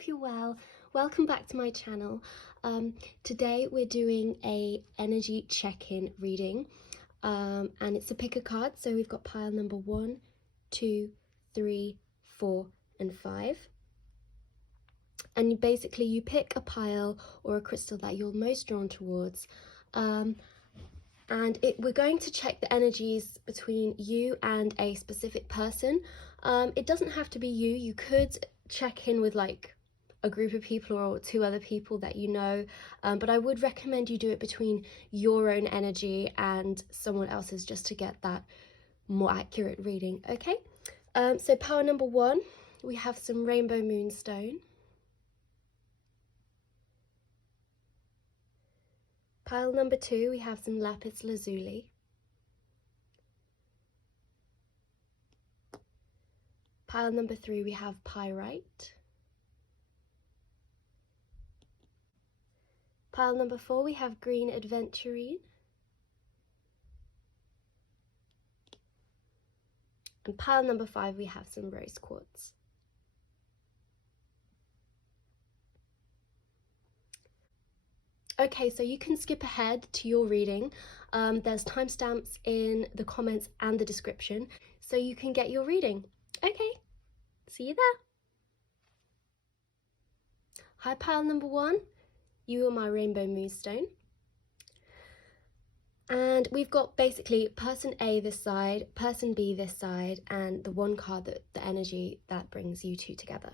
hope you're well. Welcome back to my channel. Today we're doing a energy check-in reading, and it's a pick a card. So we've got pile number 1, 2, 3, 4, and 5. And you pick a pile or a crystal that you're most drawn towards, and we're going to check the energies between you and a specific person. It doesn't have to be you. You could check in with like a group of people or 2 other people that you know, but I would recommend you do it between your own energy and someone else's, just to get that more accurate reading. Okay, so power number 1, we have some rainbow moonstone. Pile number 2, we have some lapis lazuli. Pile number 3, we have pyrite. Pile number 4, we have green adventurine. And pile number 5, we have some rose quartz. Okay, so you can skip ahead to your reading. There's timestamps in the comments and the description, so you can get your reading. Okay, see you there. Hi, pile number 1. You are my rainbow moonstone. And we've got basically person A this side, person B this side, and the one card, that the energy that brings you two together.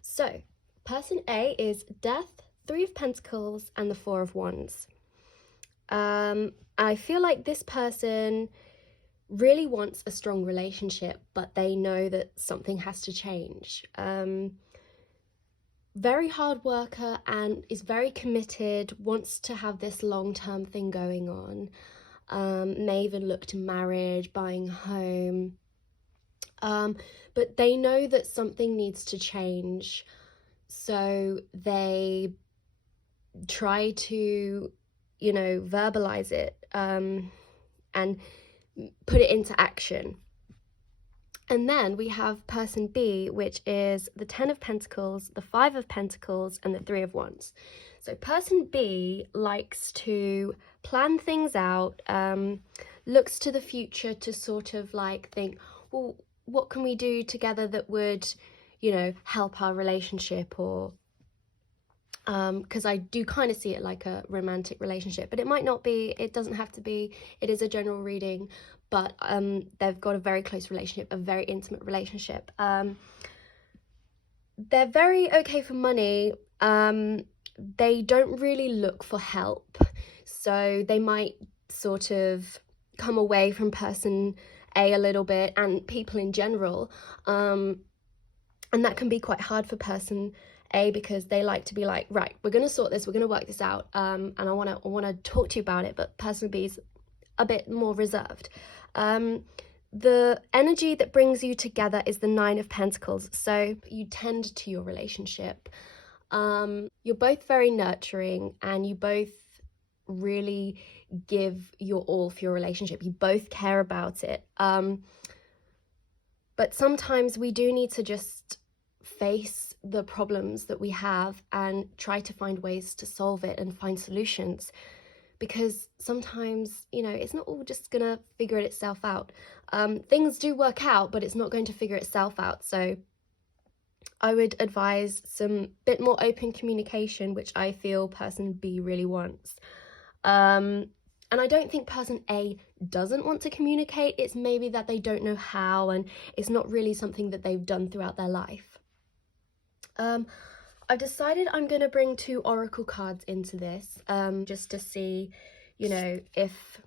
So person A is Death, 3 of Pentacles, and the 4 of Wands. I feel like this person really wants a strong relationship, but they know that something has to change. Very hard worker and is very committed, wants to have this long-term thing going on. May even look to marriage, buying a home. But they know that something needs to change, so they try to, verbalize it and put it into action. And then we have person B, which is the 10 of Pentacles, the 5 of Pentacles, and the 3 of Wands. So person B likes to plan things out, looks to the future to sort of like think, well, what can we do together that would, help our relationship, or because I do kind of see it like a romantic relationship, but it might not be, it doesn't have to be, it is a general reading, but they've got a very close relationship, a very intimate relationship. They're very okay for money. They don't really look for help, so they might sort of come away from person A a little bit, and people in general, and that can be quite hard for person A, because they like to be like, right, we're going to sort this, we're going to work this out, and I want to talk to you about it. But person B is a bit more reserved. The energy that brings you together is the 9 of Pentacles, so you tend to your relationship. You're both very nurturing, and you both really give your all for your relationship. You both care about it. But sometimes we do need to just face the problems that we have and try to find ways to solve it and find solutions, because sometimes, it's not all just gonna figure itself out. Things do work out, but it's not going to figure itself out. So I would advise some bit more open communication, which I feel person B really wants. And I don't think person A doesn't want to communicate. It's maybe that they don't know how, and it's not really something that they've done throughout their life. I've decided I'm going to bring 2 oracle cards into this, just to see, if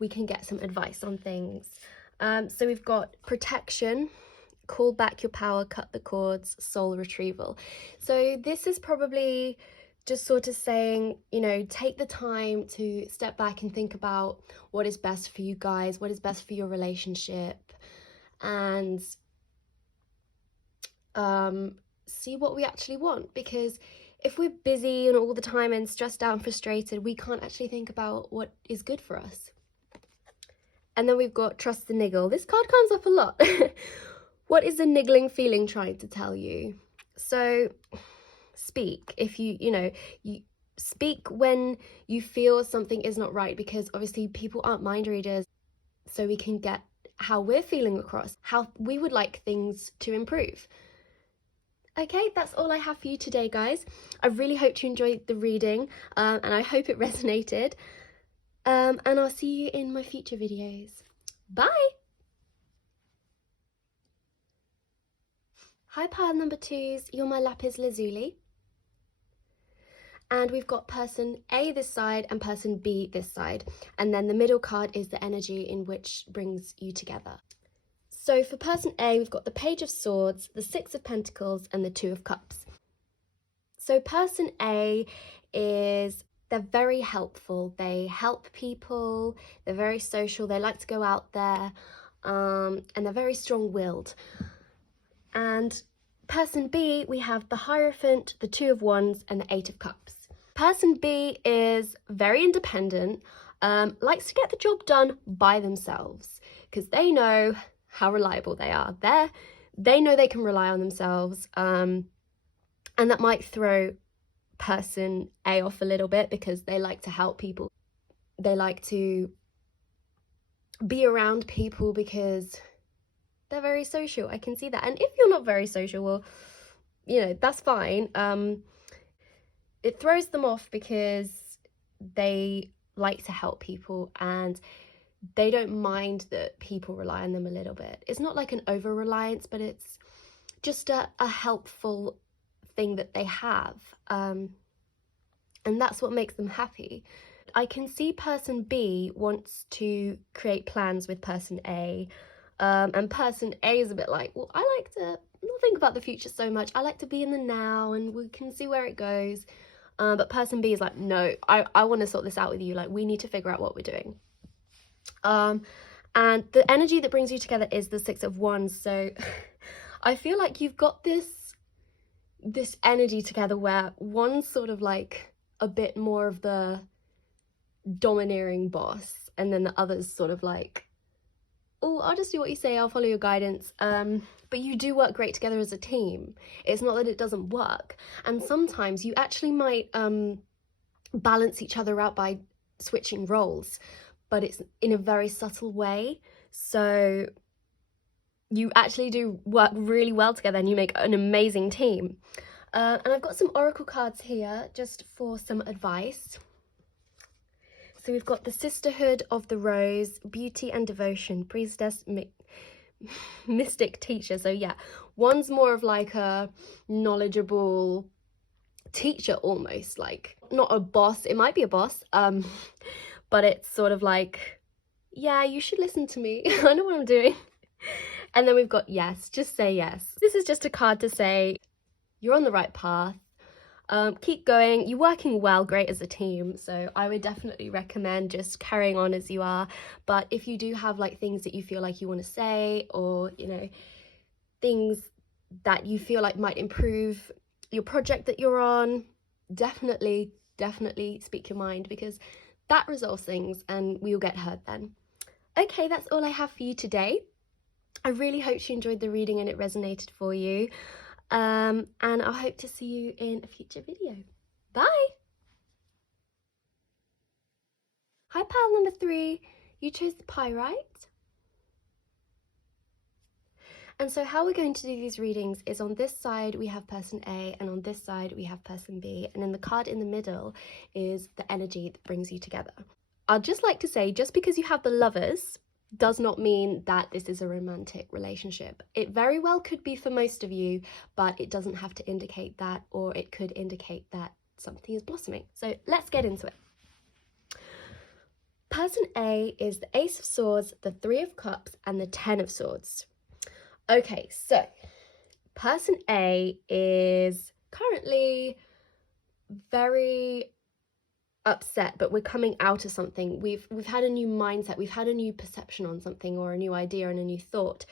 we can get some advice on things. So we've got protection, call back your power, cut the cords, soul retrieval. So this is probably just sort of saying, take the time to step back and think about what is best for you guys, what is best for your relationship, and see what we actually want. Because if we're busy and all the time and stressed out and frustrated, we can't actually think about what is good for us. And then we've got trust the niggle. This card comes up a lot. What is the niggling feeling trying to tell you? So speak. If you speak when you feel something is not right, because obviously people aren't mind readers, so we can get how we're feeling across, how we would like things to improve. Okay, that's all I have for you today, guys. I really hope you enjoyed the reading, and I hope it resonated. And I'll see you in my future videos. Bye! Hi, pile number 2s. You're my lapis lazuli. And we've got person A this side and person B this side. And then the middle card is the energy in which brings you together. So for person A, we've got the Page of Swords, the Six of Pentacles, and the Two of Cups. So person A they're very helpful. They help people, they're very social, they like to go out there, and they're very strong-willed. And person B, we have the Hierophant, the Two of Wands, and the Eight of Cups. Person B is very independent, likes to get the job done by themselves, because they know how reliable they are. They know they can rely on themselves, and that might throw person A off a little bit, because they like to help people. They like to be around people because they're very social. I can see that. And if you're not very social, well, that's fine. It throws them off because they like to help people and they don't mind that people rely on them a little bit. It's not like an over-reliance, but it's just a helpful thing that they have. And that's what makes them happy. I can see person B wants to create plans with person A, and person A is a bit like, well, I like to not think about the future so much. I like to be in the now and we can see where it goes. But person B is like, no, I want to sort this out with you. Like, we need to figure out what we're doing. And the energy that brings you together is the Six of Wands. So I feel like you've got this energy together where one's sort of like a bit more of the domineering boss, and then the other's sort of like, oh, I'll just do what you say, I'll follow your guidance. But you do work great together as a team. It's not that it doesn't work. And sometimes you actually might balance each other out by switching roles, but it's in a very subtle way. So you actually do work really well together and you make an amazing team. And I've got some oracle cards here just for some advice. So we've got the Sisterhood of the Rose, Beauty and Devotion, Priestess, Mystic, Teacher. So yeah, one's more of like a knowledgeable teacher, almost like not a boss. It might be a boss, but it's sort of like, yeah, you should listen to me. I know what I'm doing. And then we've got yes, just say yes. This is just a card to say you're on the right path. Keep going. You're working well, great as a team. So I would definitely recommend just carrying on as you are. But if you do have like things that you feel like you want to say, or, things that you feel like might improve your project that you're on, definitely speak your mind, because that resolves things and we'll get heard then. Okay, that's all I have for you today. I really hope you enjoyed the reading and it resonated for you. And I hope to see you in a future video. Bye! Hi, pile number 3. You chose the pyrite. And so how we're going to do these readings is on this side we have person A, and on this side we have person B, and then the card in the middle is the energy that brings you together. I'd just like to say, just because you have the Lovers does not mean that this is a romantic relationship. It very well could be for most of you, but it doesn't have to indicate that, or it could indicate that something is blossoming. So let's get into it. Person A is the Ace of Swords, the Three of Cups, and the Ten of Swords. Okay, so person A is currently very upset, but we're coming out of something. We've had a new mindset, we've had a new perception on something, or a new idea and a new thought.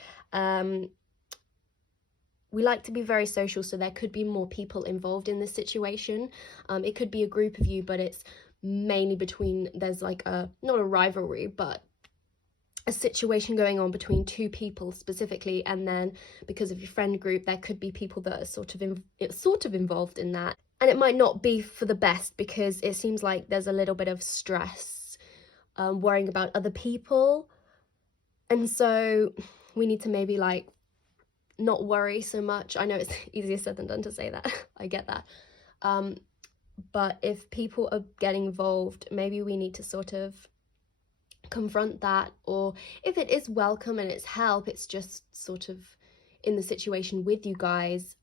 We like to be very social, so there could be more people involved in this situation. It could be a group of you, but it's mainly between, there's like not a rivalry, but a situation going on between two people specifically, and then because of your friend group there could be people that are sort of involved in that, and it might not be for the best because it seems like there's a little bit of stress, worrying about other people, and so we need to maybe like not worry so much. I know it's easier said than done to say that. I get that, but if people are getting involved, maybe we need to sort of confront that, or if it is welcome and it's help, it's just sort of in the situation with you guys,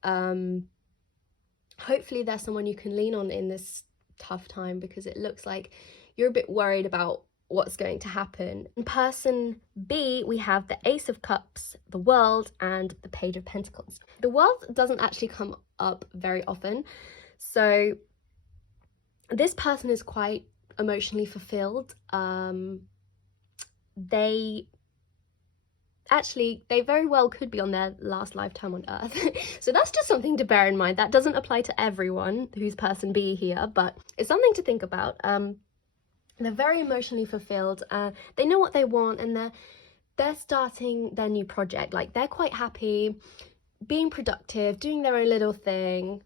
hopefully there's someone you can lean on in this tough time, because it looks like you're a bit worried about what's going to happen. In person B, we have the Ace of Cups, the World, and the Page of Pentacles. The World doesn't actually come up very often, so this person is quite emotionally fulfilled. They very well could be on their last lifetime on Earth. So that's just something to bear in mind. That doesn't apply to everyone who's person B here, but it's something to think about. They're very emotionally fulfilled. They know what they want, and they're starting their new project. Like, they're quite happy being productive, doing their own little thing.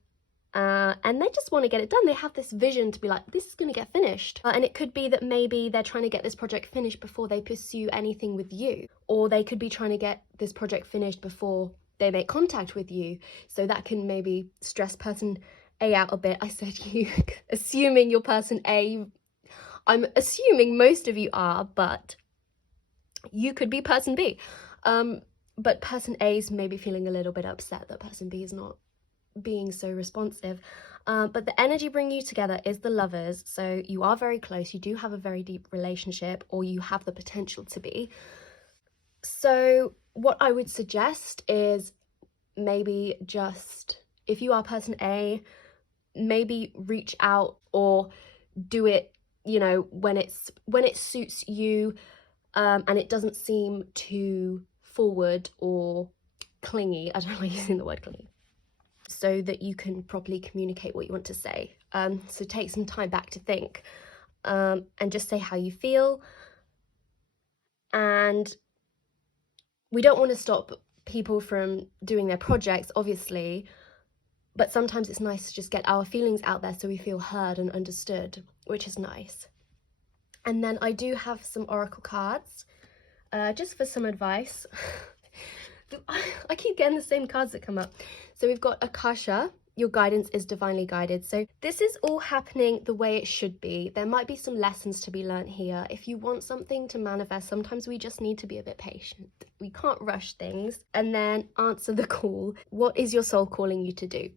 And they just want to get it done. They have this vision to be like, this is going to get finished. And it could be that maybe they're trying to get this project finished before they pursue anything with you. Or they could be trying to get this project finished before they make contact with you. So that can maybe stress person A out a bit. I said you, assuming you're person A. I'm assuming most of you are, but you could be person B. But person A is maybe feeling a little bit upset that person B is not being so responsive, but the energy bringing you together is the Lovers. So you are very close, you do have a very deep relationship, or you have the potential to be. So what I would suggest is maybe just, if you are person A, maybe reach out or do it, you know, when it suits you, and it doesn't seem too forward or clingy. I don't like using the word clingy, so that you can properly communicate what you want to say. So take some time back to think, and just say how you feel. And we don't want to stop people from doing their projects, obviously, but sometimes it's nice to just get our feelings out there so we feel heard and understood, which is nice. And then I do have some oracle cards, just for some advice. I keep getting the same cards that come up. So we've got Akasha, your guidance is divinely guided. So this is all happening the way it should be. There might be some lessons to be learned here. If you want something to manifest, sometimes we just need to be a bit patient. We can't rush things. And then answer the call. What is your soul calling you to do?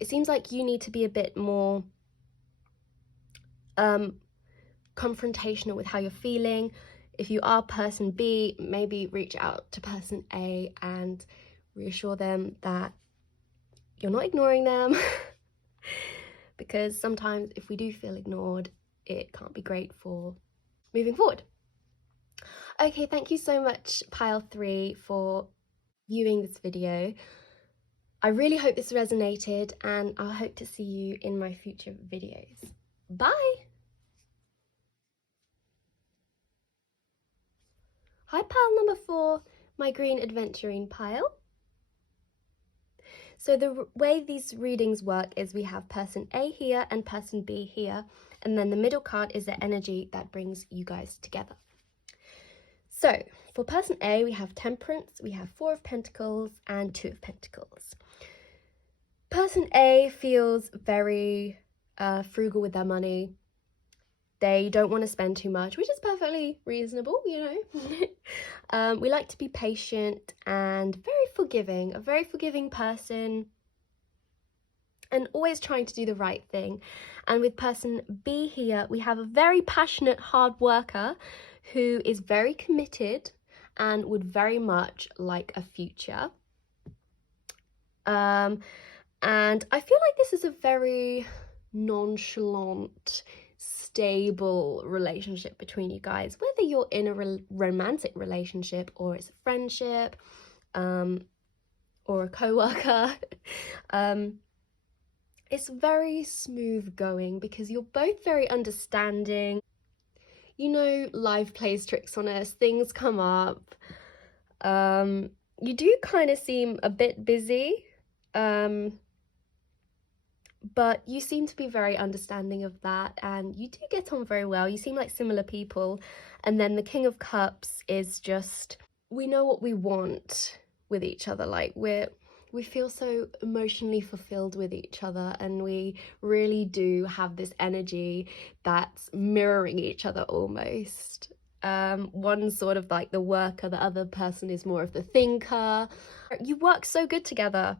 It seems like you need to be a bit more confrontational with how you're feeling. If you are person B, maybe reach out to person A and reassure them that you're not ignoring them. Because sometimes if we do feel ignored, it can't be great for moving forward. Okay, thank you so much, Pile 3, for viewing this video. I really hope this resonated, and I hope to see you in my future videos. Bye! Hi, pile number 4, my green adventuring pile. So the way these readings work is we have person A here and person B here, and then the middle card is the energy that brings you guys together. So for person A, we have Temperance, we have 4 of Pentacles and 2 of Pentacles. Person A feels very frugal with their money. They don't want to spend too much, which is perfectly reasonable, you know. We like to be patient and very forgiving, a very forgiving person, and always trying to do the right thing. And with person B here, we have a very passionate hard worker who is very committed and would very much like a future. And I feel like this is a very nonchalant, stable relationship between you guys, whether you're in a romantic relationship or it's a friendship, or a co-worker. It's very smooth going because you're both very understanding. you know, life plays tricks on us, things come up. You do kind of seem a bit busy, but you seem to be very understanding of that, and you do get on very well. You seem like similar people. And then the King of Cups is just, we know what we want with each other. Like we feel so emotionally fulfilled with each other, and we really do have this energy that's mirroring each other almost. One's sort of like the worker, the other person is more of the thinker. You work so good together.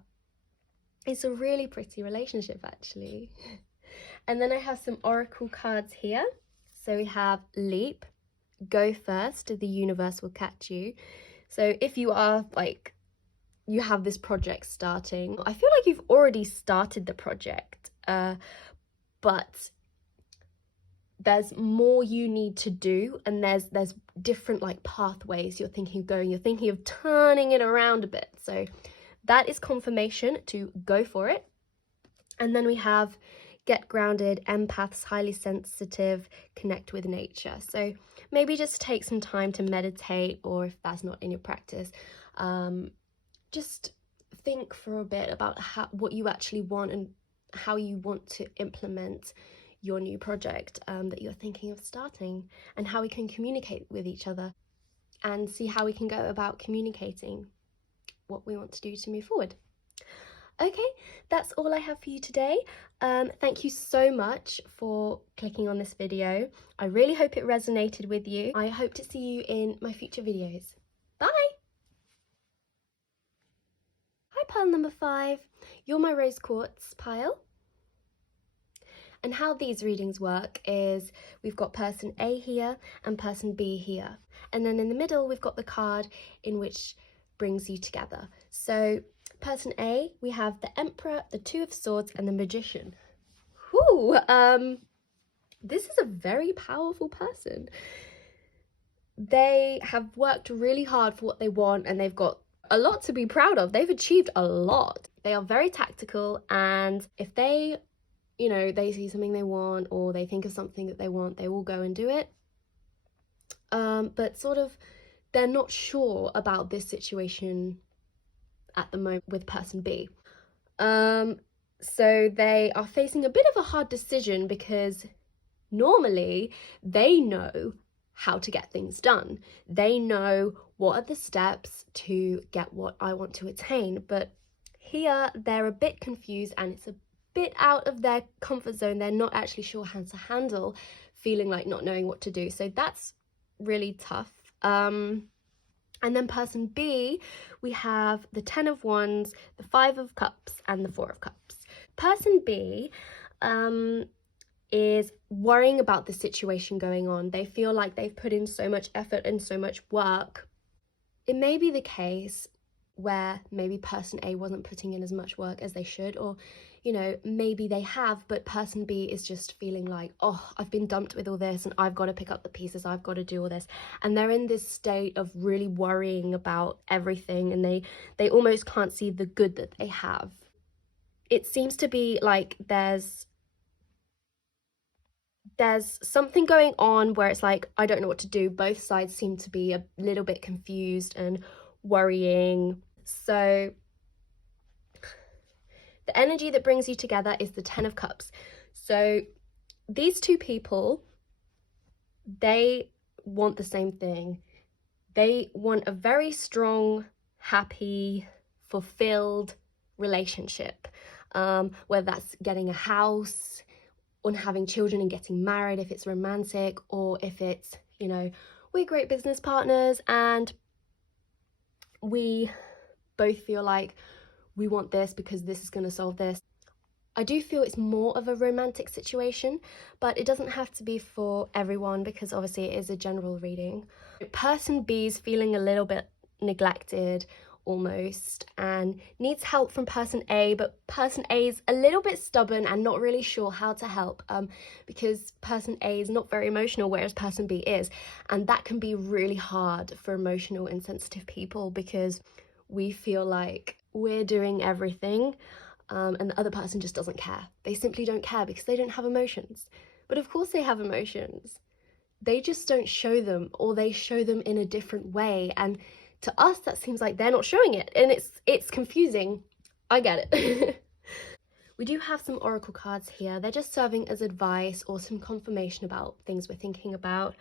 It's a really pretty relationship, actually. And then I have some oracle cards here. So we have Leap, go first, the universe will catch you. So if you are like, you have this project starting, I feel like you've already started the project, but there's more you need to do, and there's different like pathways you're thinking of going. You're thinking of turning it around a bit. So that is confirmation to go for it. And then we have get grounded, empaths, highly sensitive, connect with nature. So maybe just take some time to meditate, or if that's not in your practice, just think for a bit about what you actually want and how you want to implement your new project that you're thinking of starting, and how we can communicate with each other and see how we can go about communicating what we want to do to move forward. Okay, that's all I have for you today. Thank you so much for clicking on this video. I really hope it resonated with you. I hope to see you in my future videos. Bye! Hi, pile number 5. You're my rose quartz pile. And how these readings work is we've got person A here and person B here. And then in the middle, we've got the card in which brings you together. So person A, we have the Emperor, the Two of Swords, and the Magician. Whew, this is a very powerful person. They have worked really hard for what they want, and they've got a lot to be proud of. They've achieved a lot. They are very tactical, and if they, you know, they see something they want, or they think of something that they want, they will go and do it. But sort of, they're not sure about this situation at the moment with person B. So they are facing a bit of a hard decision, because normally they know how to get things done. They know what are the steps to get what I want to attain. But here they're a bit confused, and it's a bit out of their comfort zone. They're not actually sure how to handle feeling like not knowing what to do. So that's really tough. And then person B, we have the 10 of Wands, the 5 of Cups, and the 4 of Cups. Person B is worrying about the situation going on. They feel like they've put in so much effort and so much work. It may be the case where maybe person A wasn't putting in as much work as they should, or, you know, maybe they have, but person B is just feeling like, oh, I've been dumped with all this and I've got to pick up the pieces, I've got to do all this. And they're in this state of really worrying about everything, and they almost can't see the good that they have. It seems to be like there's something going on where it's like, I don't know what to do. Both sides seem to be a little bit confused and worrying. So the energy that brings you together is the 10 of Cups. So these two people, they want the same thing. They want a very strong, happy, fulfilled relationship, whether that's getting a house, on having children and getting married, if it's romantic, or if it's, you know, we're great business partners and we both feel like we want this because this is going to solve this. I do feel it's more of a romantic situation, but it doesn't have to be for everyone, because obviously it is a general reading. Person B is feeling a little bit neglected almost, and needs help from person A, but person A is a little bit stubborn and not really sure how to help, because person A is not very emotional, whereas person B is, and that can be really hard for emotional and sensitive people, because we feel like we're doing everything, and the other person just doesn't care. They simply don't care because they don't have emotions. But of course they have emotions. they just don't show them, or they show them in a different way, and to us that seems like they're not showing it, and it's confusing. I get it. We do have some oracle cards here. They're just serving as advice or some confirmation about things we're thinking about.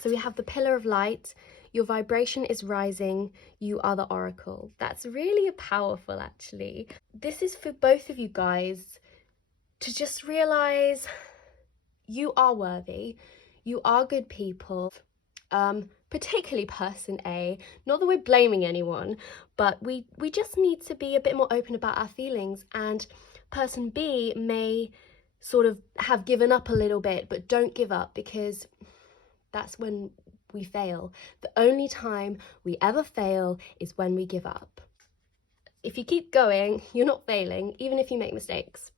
So we have the pillar of light. Your vibration is rising. You are the oracle. That's really powerful, actually. This is for both of you guys to just realize you are worthy. You are good people. Particularly person A, not that we're blaming anyone, but we just need to be a bit more open about our feelings. And person B may sort of have given up a little bit, but don't give up, because that's when we fail. The only time we ever fail is when we give up. If you keep going, you're not failing, even if you make mistakes.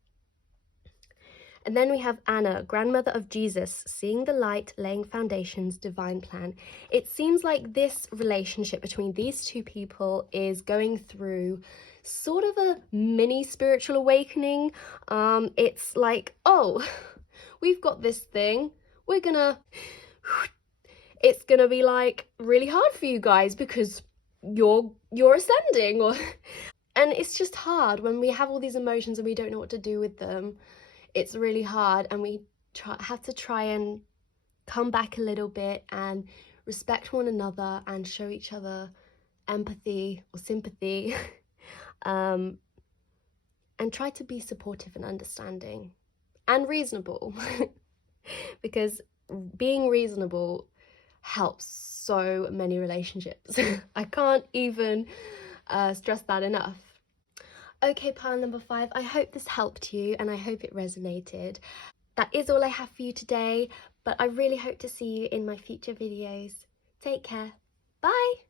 And then we have Anna, grandmother of Jesus, seeing the light, laying foundations, divine plan. It seems like this relationship between these two people is going through sort of a mini spiritual awakening. It's like, oh, we've got this thing. It's gonna be like really hard for you guys because you're ascending, or and it's just hard when we have all these emotions and we don't know what to do with them. It's really hard, and we have to try and come back a little bit and respect one another and show each other empathy or sympathy, and try to be supportive and understanding and reasonable because being reasonable helps so many relationships. I can't even stress that enough. Okay, pile number 5, I hope this helped you and I hope it resonated. That is all I have for you today, but I really hope to see you in my future videos. Take care. Bye!